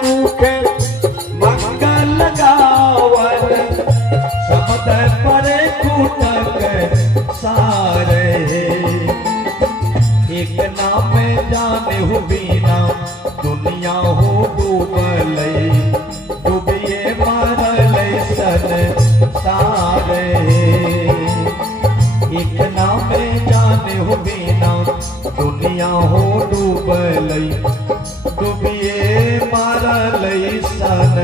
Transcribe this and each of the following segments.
मुख मंगल गावन समद पर खूटक सारे एक नाम जाने हो बिना दुनिया हो डूबल डूबिए मारल सन सारे एक नाम जाने हो बिना दुनिया हो डूबल डूबिए मारल सन।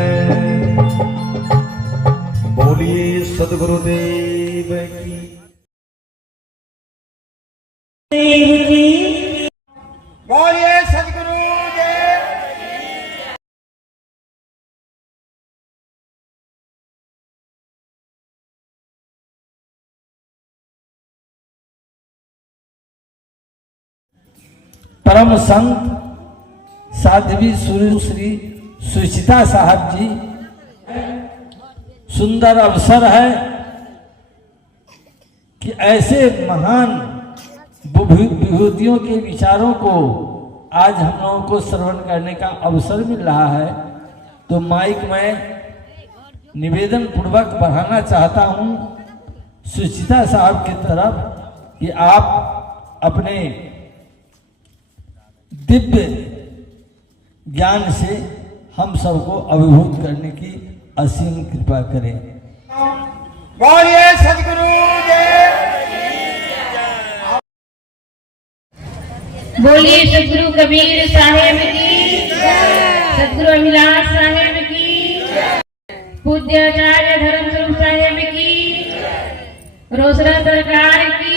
बोलिए सद्गुरुदेव की बोलिए सद्गुरुदेव। परम संत साध्वी श्री सुचिता साहब जी, सुंदर अवसर है कि ऐसे महान विभूतियों के विचारों को आज हम लोगों को श्रवण करने का अवसर मिल रहा है। तो माइक में निवेदन पूर्वक बढ़ाना चाहता हूं सुचिता साहब की तरफ कि आप अपने दिव्य ज्ञान से हम सबको अभिभूत करने की असीम कृपा करें। बोलिए सद्गुरुदेव। बोलिए सद्गुरु कबीर साहेब की, सद्गुरु अभिलाष साहेब की, पूज्य आचार्य धर्मस्वरूप साहेब की, रोसड़ा सरकार की।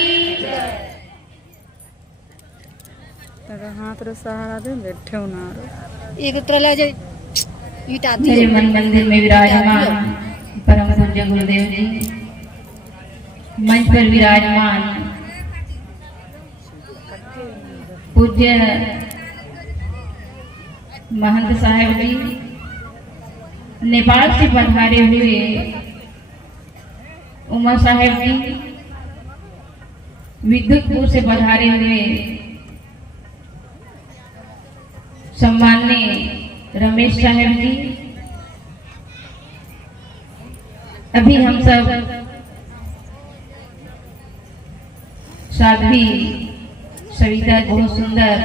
हाथ रे सहारा दे बैठे ना एक तरह ले ईटा मेरे मन मंदिर में विराजमान परम पूज्य गुरुदेव जी, मंच पर विराजमान पूज्य महंत साहेब जी, नेपाल से पधारे हुए उमा साहेब जी, विद्युतपुर से पधारे हुए सम्माननीय रमेश साहेब जी, अभी हम सब साध्वी सविता बहुत सुंदर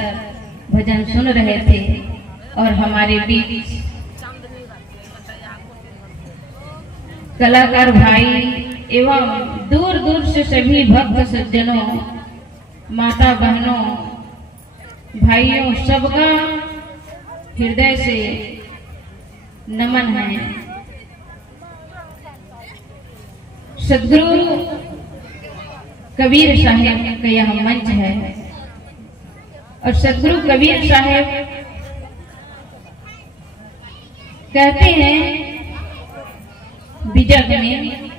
भजन सुन रहे थे और हमारे बीच कलाकार भाई एवं दूर दूर से सभी भक्त सज्जनों, माता बहनों, भाइयों, सबका हृदय से नमन है। सद्गुरु कबीर साहेब का यह मंच है और सद्गुरु कबीर साहेब कहते हैं बिजग में,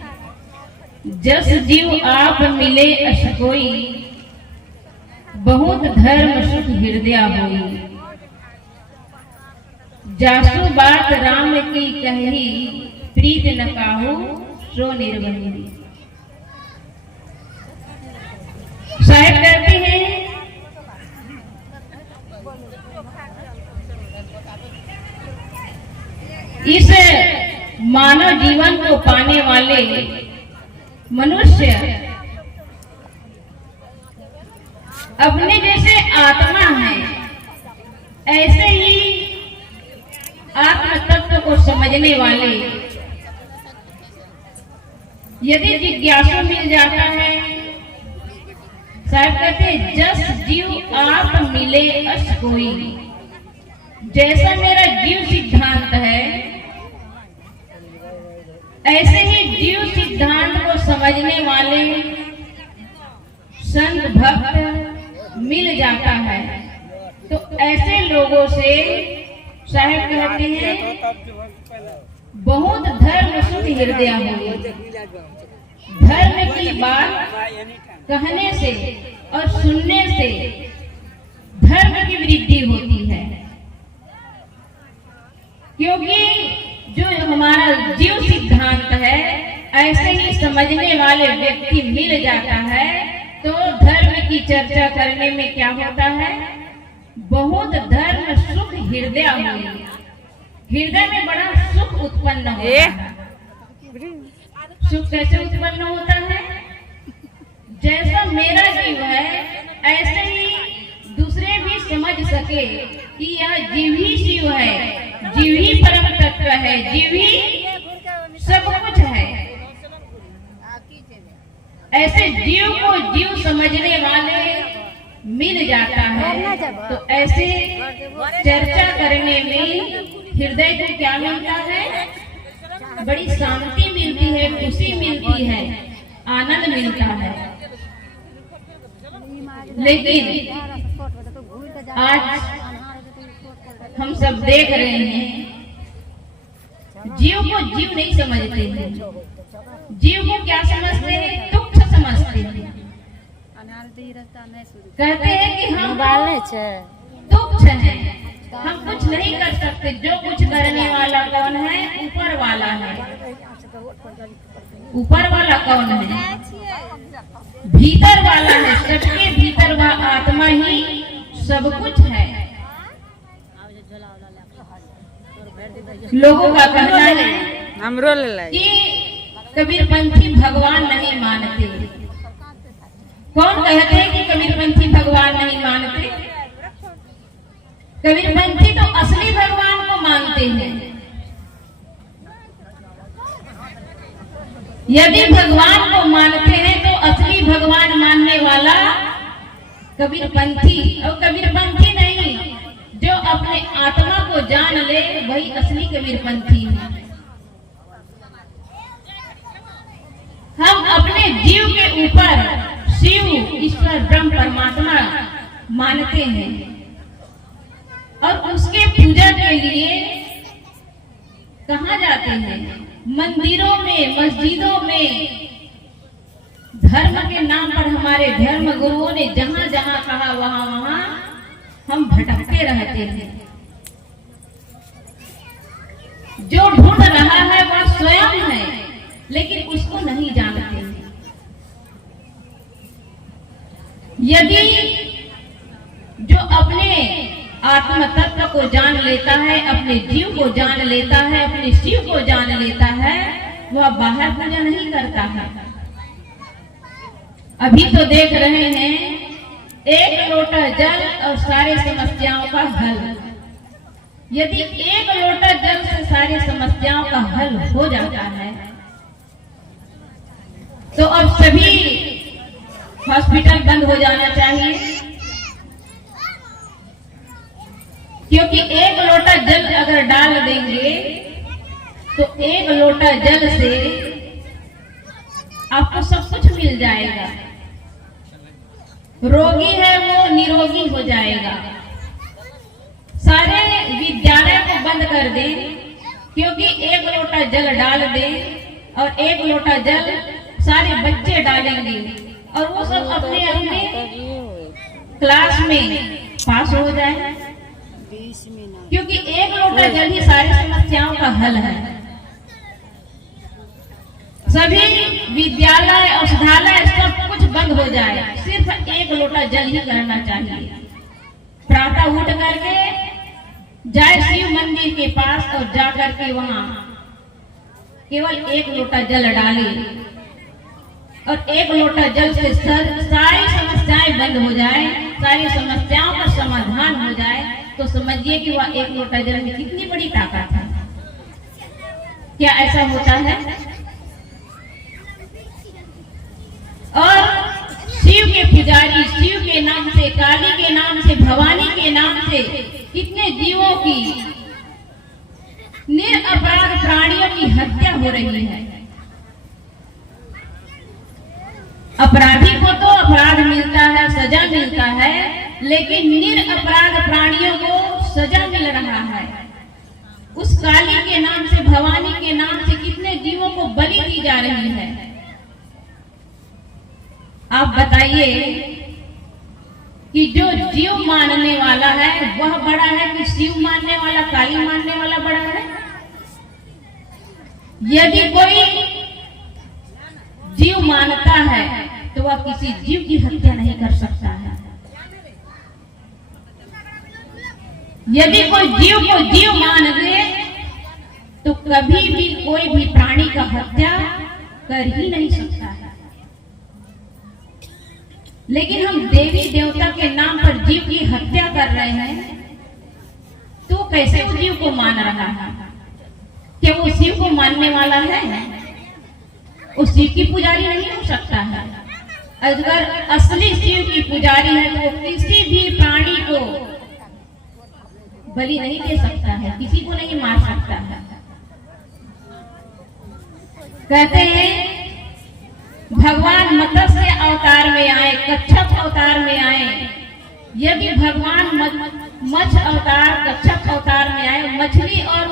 जस जीव आप मिले अस कोई, बहुत धर्म सुख हृदय होई, जासु बात राम की कही, प्रीत न काहू सो निर्बंधी। साहेब कहते हैं इस मानव जीवन को पाने वाले मनुष्य अपने जैसे आत्मा है, ऐसे ही आत्म तत्व को समझने वाले यदि जिज्ञासु मिल जाता है, साहब कहते जस जीव आप मिले अस कोई, जैसा मेरा जीव सिद्धांत है ऐसे ही जीव सिद्धांत को समझने वाले संत भक्त मिल जाता है। तो ऐसे लोगों से साहेब कहते हैं बहुत धर्म सुख हृदय हो, धर्म की बात कहने से और सुनने से धर्म की वृद्धि होती है, क्योंकि जो हमारा जीव सिद्धांत है ऐसे ही समझने वाले व्यक्ति मिल जाता है तो धर्म की चर्चा करने में क्या होता है, बहुत धर्म सुख हृदय हुई, हृदय में बड़ा सुख उत्पन्न होता है। सुख कैसे उत्पन्न होता है, जैसा मेरा जीव है ऐसे ही दूसरे भी समझ सके कि यह जीव ही शिव है, जीव ही परम तत्व है, जीव ही सब कुछ है। ऐसे जीव को जीव समझने वाले मिल जाता है। तो ऐसे चर्चा करने में हृदय को क्या मिलता है, बड़ी शांति मिलती है, खुशी मिलती है, आनंद मिलता है। लेकिन आज हम सब देख रहे हैं जीव को जीव नहीं समझते हैं, जीव को क्या समझते हैं, तुच्छ समझते हैं। कहते हैं कि हम तुच्छ हैं, हम कुछ नहीं कर सकते, जो कुछ करने वाला कौन है, ऊपर वाला है। ऊपर वाला कौन है, भीतर वाला है, सबके भीतर वह आत्मा ही सब कुछ है। लोगों का कहना है कि कबीरपंथी भगवान नहीं मानते। कौन कहते हैं कि कबीरपंथी भगवान नहीं मानते? कबीरपंथी तो असली भगवान को मानते हैं। यदि भगवान को मानते हैं तो असली भगवान मानने वाला कबीरपंथी, और कबीरपंथी नहीं, जो अपने आत्मा को जान ले वही असली कबीरपंथी है। हम अपने जीव के ऊपर शिव, ईश्वर, ब्रह्म, परमात्मा मानते हैं और उसके पूजा के लिए कहाँ जाते हैं, मंदिरों में, मस्जिदों में। धर्म के नाम पर हमारे धर्म गुरुओं ने जहां जहां कहा वहां वहां हम भटकते रहते हैं। जो ढूंढ रहा है वह स्वयं है, लेकिन उसको नहीं जानते। यदि जो अपने आत्म तत्व को जान लेता है, अपने जीव को जान लेता है, अपने शिव को जान लेता है, वह बाहर पूजा नहीं करता है। अभी तो देख रहे हैं एक लोटा जल और सारे समस्याओं का हल। यदि एक लोटा जल से सारी समस्याओं का हल हो जाता है तो अब सभी हॉस्पिटल बंद हो जाना चाहिए, क्योंकि एक लोटा जल अगर डाल देंगे तो एक लोटा जल से आपको सब कुछ मिल जाएगा। रोगी है वो निरोगी हो जाएगा। सारे विद्यालय को बंद कर दें, क्योंकि एक लोटा जल डाल दें और एक लोटा जल सारे बच्चे डालेंगे और वो सब अपने अपने क्लास में पास हो जाए, क्योंकि एक लोटा जल ही सारी समस्याओं का हल है। सभी विद्यालय, औषधालय सब कुछ बंद हो जाए, सिर्फ एक लोटा जल ही करना चाहिए। प्रातः उठ करके जाए शिव मंदिर के पास और जा करके वहां केवल एक लोटा जल डाले और एक लोटा जल से सारी समस्याएं बंद हो जाए, सारी समस्याओं का समाधान हो जाए, तो समझिए कि वह एक लोटा जल में कितनी बड़ी ताकत है। क्या ऐसा होता है? और शिव के पुजारी, शिव के नाम से, काली के नाम से, भवानी के नाम से कितने जीवों की, निरपराध प्राणियों की हत्या हो रही है। अपराधी को तो अपराध मिलता है, सजा मिलता है, लेकिन निरपराध प्राणियों को सजा मिल रहा है। उस काली के नाम से, भवानी के नाम से कितने जीवों को बलि दी जा रही है। आप बताइए कि जो जीव मानने वाला है वह बड़ा है कि शिव मानने वाला, काली मानने वाला बड़ा है? यदि कोई जीव मानता है तो वह किसी जीव की हत्या नहीं कर सकता है। यदि कोई जीव को जीव मान ले तो कभी भी कोई भी प्राणी का हत्या कर ही नहीं सकता है। लेकिन हम देवी देवता के नाम पर जीव की हत्या कर रहे हैं, तो कैसे उस जीव को मान रहा है? क्या वो शिव को मानने वाला है? उस शिव की पुजारी नहीं हो सकता है। अगर असली शिव की पुजारी है तो वो किसी भी प्राणी को बलि नहीं दे सकता है, किसी को नहीं मार सकता है। कहते हैं भगवान मत्स्य अवतार में आए, कच्छप अवतार में आए। यदि भगवान मत्स्य अवतार, कच्छप अवतार में आए, मछली और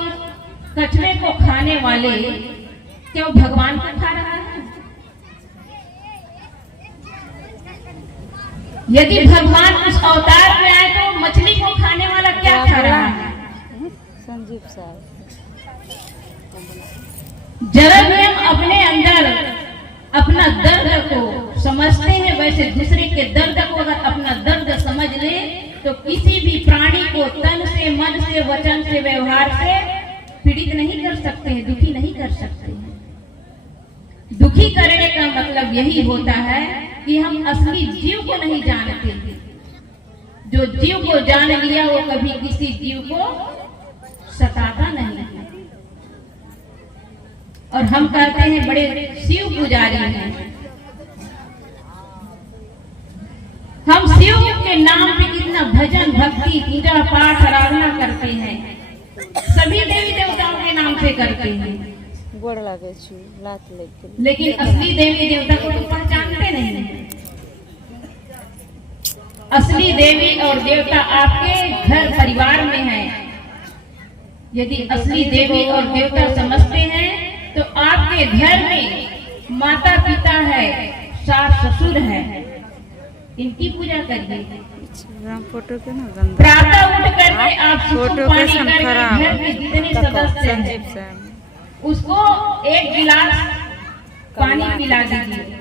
कछुए को खाने वाले, क्या वो भगवान को खा रहा है? यदि भगवान उस अवतार में आए तो मछली को खाने वाला क्या खा रहा है? संजीव साहब जरा भी हम अपने अंदर अपना दर्द को समझते हैं, वैसे दूसरे के दर्द को अगर अपना दर्द समझ ले तो किसी भी प्राणी को तन से, मन से, वचन से, व्यवहार से पीड़ित नहीं कर सकते हैं, दुखी नहीं कर सकते हैं। दुखी करने का मतलब यही होता है कि हम असली जीव को नहीं जानते। जो जीव को जान लिया वो कभी किसी जीव को सताता नहीं है। और हम कहते हैं बड़े शिव पुजारी हैं। हम शिव के नाम पे कितना भजन, भक्ति, पूजा पाठ, आराधना करते हैं। सभी देवी देवताओं के नाम से करते हैं, गोड़ लगे छु लात लेके, लेकिन असली देवी देवता को तो पहचानते नहीं हैं। असली देवी और देवता आपके घर परिवार में है। यदि असली देवी और देवता समझते हैं तो आपके घर में माता पिता है, सास ससुर है, इनकी पूजा करिए। फोटो के ना गंदा प्रातः उठ करके आप फोटो पानी के करके खराब घर में जितने सदस्य संजीव हैं साहब उसको एक गिलास पानी पिला दीजिए।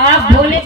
आप भोले